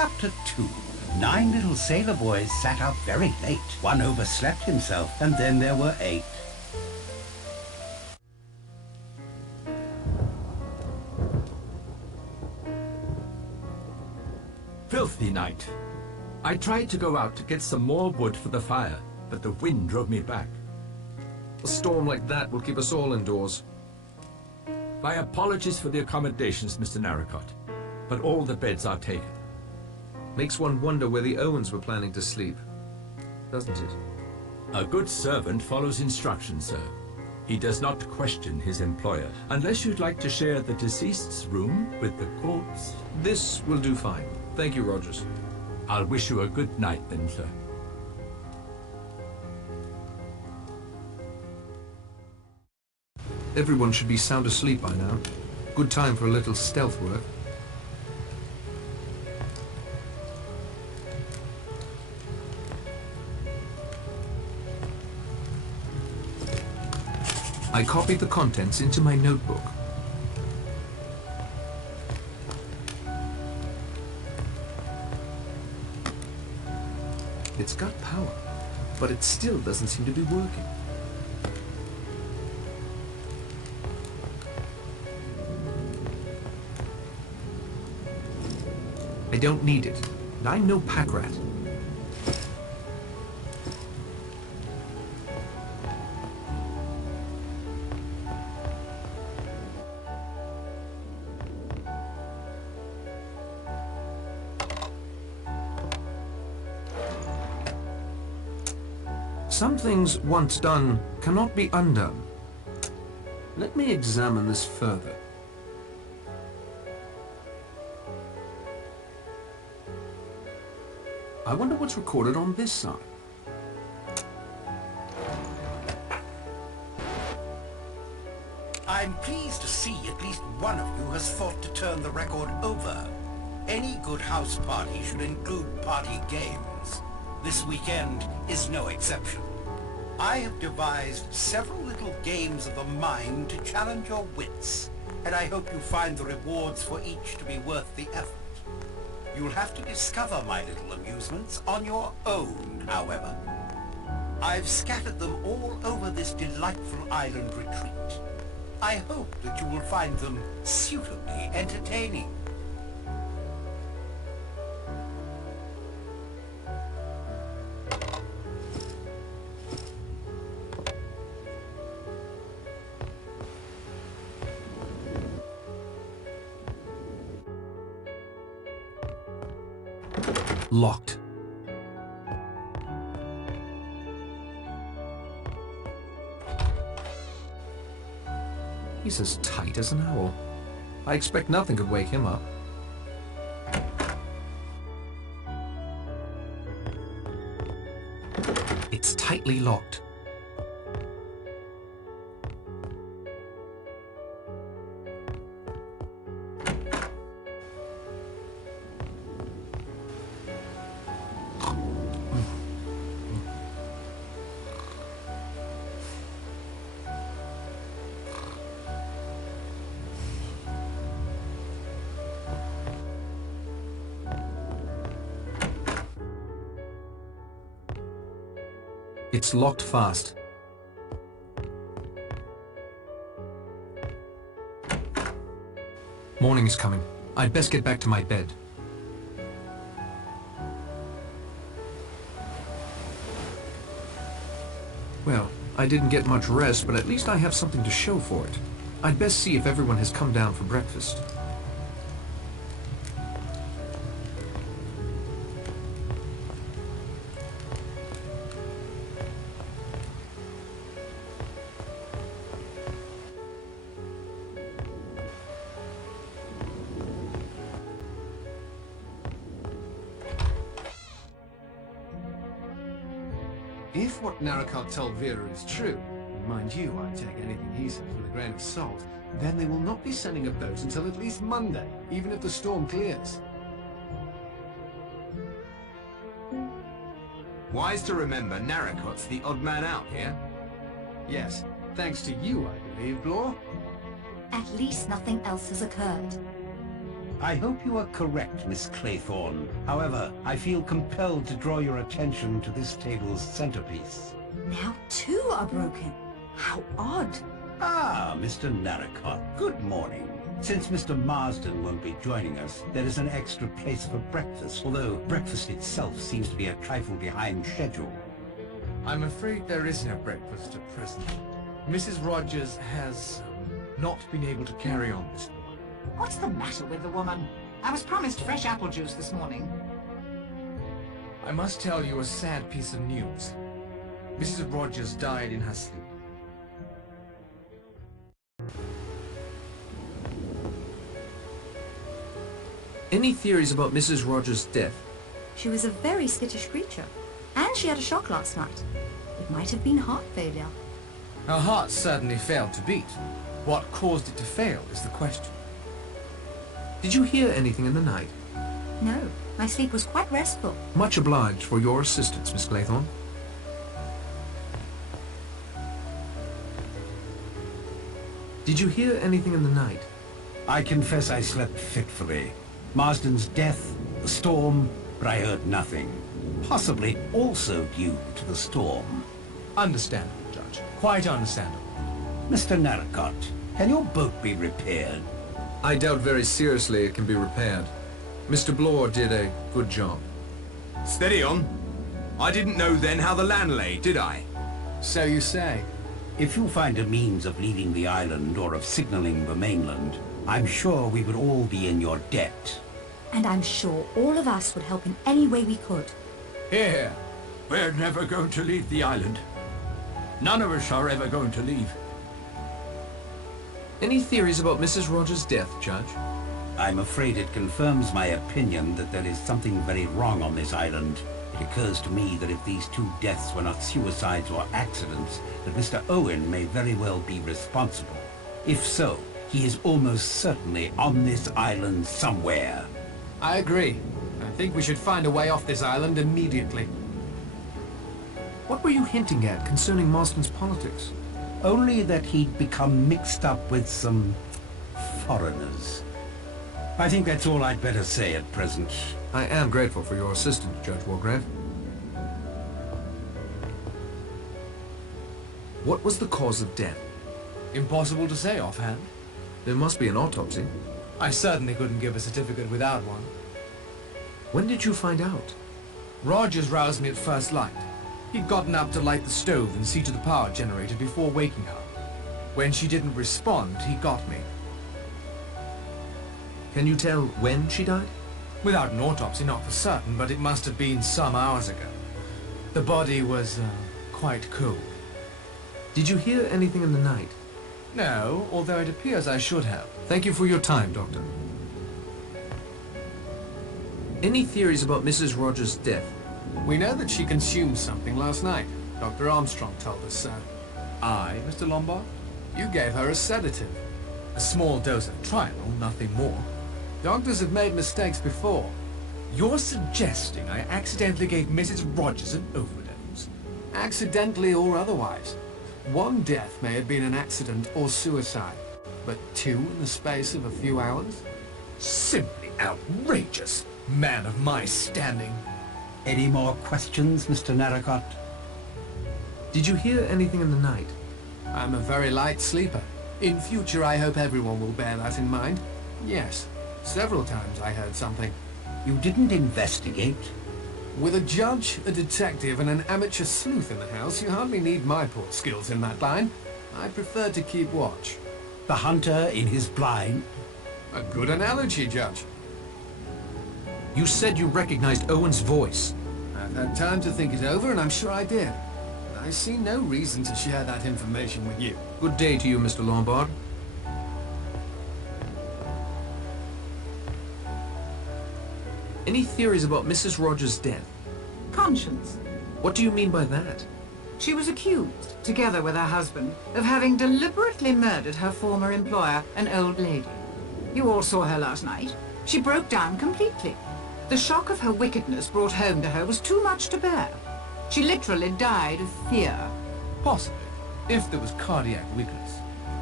Chapter 2. 9 little sailor boys sat up very late. One overslept himself, and then there were 8. Filthy night. I tried to go out to get some more wood for the fire, but the wind drove me back. A storm like that will keep us all indoors. My apologies for the accommodations, Mr. Narracott, but all the beds are taken. Makes one wonder where the Owens were planning to sleep, doesn't it? A good servant follows instructions, sir. He does not question his employer, unless you'd like to share the deceased's room with the corpse. This will do fine. Thank you, Rogers. I'll wish you a good night then, sir. Everyone should be sound asleep by now. Good time for a little stealth work. I copied the contents into my notebook. It's got power, but it still doesn't seem to be working. I don't need it. I'm no pack rat. Some things, once done, cannot be undone. Let me examine this further. I wonder what's recorded on this side. I'm pleased to see at least one of you has thought to turn the record over. Any good house party should include party games. This weekend is no exception. I have devised several little games of the mind to challenge your wits, and I hope you find the rewards for each to be worth the effort. You'll have to discover my little amusements on your own, however. I've scattered them all over this delightful island retreat. I hope that you will find them suitably entertaining. Locked. He's as tight as an owl. I expect nothing could wake him up. It's tightly locked. It's locked fast. Morning is coming. I'd best get back to my bed. Well, I didn't get much rest, but at least I have something to show for it. I'd best see if everyone has come down for breakfast. If what Narracott told Vera is true, and mind you, I take anything he says with a grain of salt, then they will not be sending a boat until at least Monday, even if the storm clears. Wise to remember Narracott's the odd man out here. Yes, thanks to you, I believe, Blore. At least nothing else has occurred. I hope you are correct, Miss Claythorne. However, I feel compelled to draw your attention to this table's centerpiece. Now 2 are broken. How odd. Ah, Mr. Narracott, good morning. Since Mr. Marsden won't be joining us, there is an extra place for breakfast, although breakfast itself seems to be a trifle behind schedule. I'm afraid there is no breakfast at present. Mrs. Rogers has not been able to carry on this morning. What's the matter with the woman? I was promised fresh apple juice this morning. I must tell you a sad piece of news. Mrs. Rogers died in her sleep. Any theories about Mrs. Rogers' death? She was a very skittish creature. And she had a shock last night. It might have been heart failure. Her heart certainly failed to beat. What caused it to fail is the question. Did you hear anything in the night? No, my sleep was quite restful. Much obliged for your assistance, Miss Claythorne. Did you hear anything in the night? I confess I slept fitfully. Marsden's death, the storm, but I heard nothing. Possibly also due to the storm. Understandable, Judge. Quite understandable. Mr. Narracott, can your boat be repaired? I doubt very seriously it can be repaired. Mr. Blore did a good job. Steady on. I didn't know then how the land lay, did I? So you say. If you find a means of leaving the island or of signaling the mainland, I'm sure we would all be in your debt. And I'm sure all of us would help in any way we could. Here. We're never going to leave the island. None of us are ever going to leave. Any theories about Mrs. Rogers' death, Judge? I'm afraid it confirms my opinion that there is something very wrong on this island. It occurs to me that if these 2 deaths were not suicides or accidents, that Mr. Owen may very well be responsible. If so, he is almost certainly on this island somewhere. I agree. I think we should find a way off this island immediately. What were you hinting at concerning Marsden's politics? Only that he'd become mixed up with some foreigners. I think that's all I'd better say at present. I am grateful for your assistance, Judge Wargrave. What was the cause of death? Impossible to say offhand. There must be an autopsy. I certainly couldn't give a certificate without one. When did you find out? Rogers roused me at first light. He'd gotten up to light the stove and see to the power generator before waking her. When she didn't respond, he got me. Can you tell when she died? Without an autopsy, not for certain, but it must have been some hours ago. The body was, quite cold. Did you hear anything in the night? No, although it appears I should have. Thank you for your time, Doctor. Any theories about Mrs. Rogers' death? We know that she consumed something last night. Dr. Armstrong told us so. I, Mr. Lombard? You gave her a sedative. A small dose of Trianol, nothing more. Doctors have made mistakes before. You're suggesting I accidentally gave Mrs. Rogers an overdose? Accidentally or otherwise. 1 death may have been an accident or suicide, but 2 in the space of a few hours? Simply outrageous, man of my standing. Any more questions, Mr. Narracott? Did you hear anything in the night? I'm a very light sleeper. In future, I hope everyone will bear that in mind. Yes, several times I heard something. You didn't investigate? With a judge, a detective, and an amateur sleuth in the house, you hardly need my poor skills in that line. I prefer to keep watch. The hunter in his blind? A good analogy, Judge. You said you recognized Owen's voice. I've had time to think it over, and I'm sure I did. I see no reason to share that information with you. Good day to you, Mr. Lombard. Any theories about Mrs. Rogers' death? Conscience. What do you mean by that? She was accused, together with her husband, of having deliberately murdered her former employer, an old lady. You all saw her last night. She broke down completely. The shock of her wickedness brought home to her was too much to bear. She literally died of fear. Possibly, if there was cardiac weakness.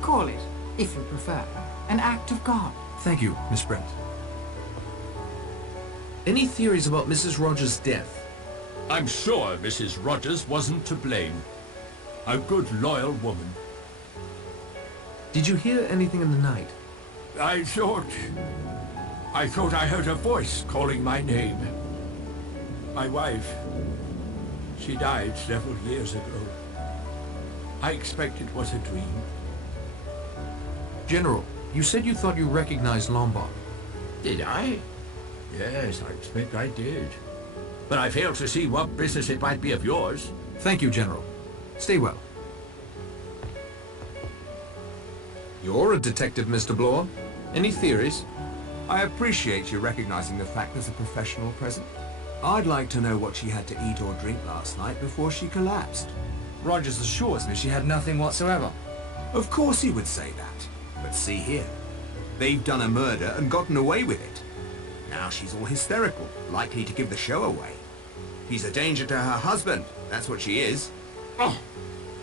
Call it, if you prefer, an act of God. Thank you, Miss Brent. Any theories about Mrs. Rogers' death? I'm sure Mrs. Rogers wasn't to blame. A good, loyal woman. Did you hear anything in the night? I thought I heard a voice calling my name. My wife, she died several years ago. I expect it was a dream. General, you said you thought you recognized Lombard. Did I? Yes, I expect I did. But I fail to see what business it might be of yours. Thank you, General. Stay well. You're a detective, Mr. Bloor. Any theories? I appreciate you recognizing the fact there's a professional present. I'd like to know what she had to eat or drink last night before she collapsed. Rogers assures me she had nothing whatsoever. Of course he would say that. But see here. They've done a murder and gotten away with it. Now she's all hysterical, likely to give the show away. She's a danger to her husband. That's what she is. Oh,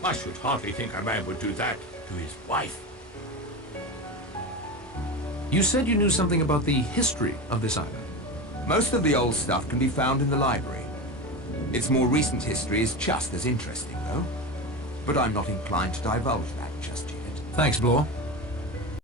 I should hardly think a man would do that to his wife. You said you knew something about the history of this island. Most of the old stuff can be found in the library. Its more recent history is just as interesting, though. But I'm not inclined to divulge that just yet. Thanks, Bloor.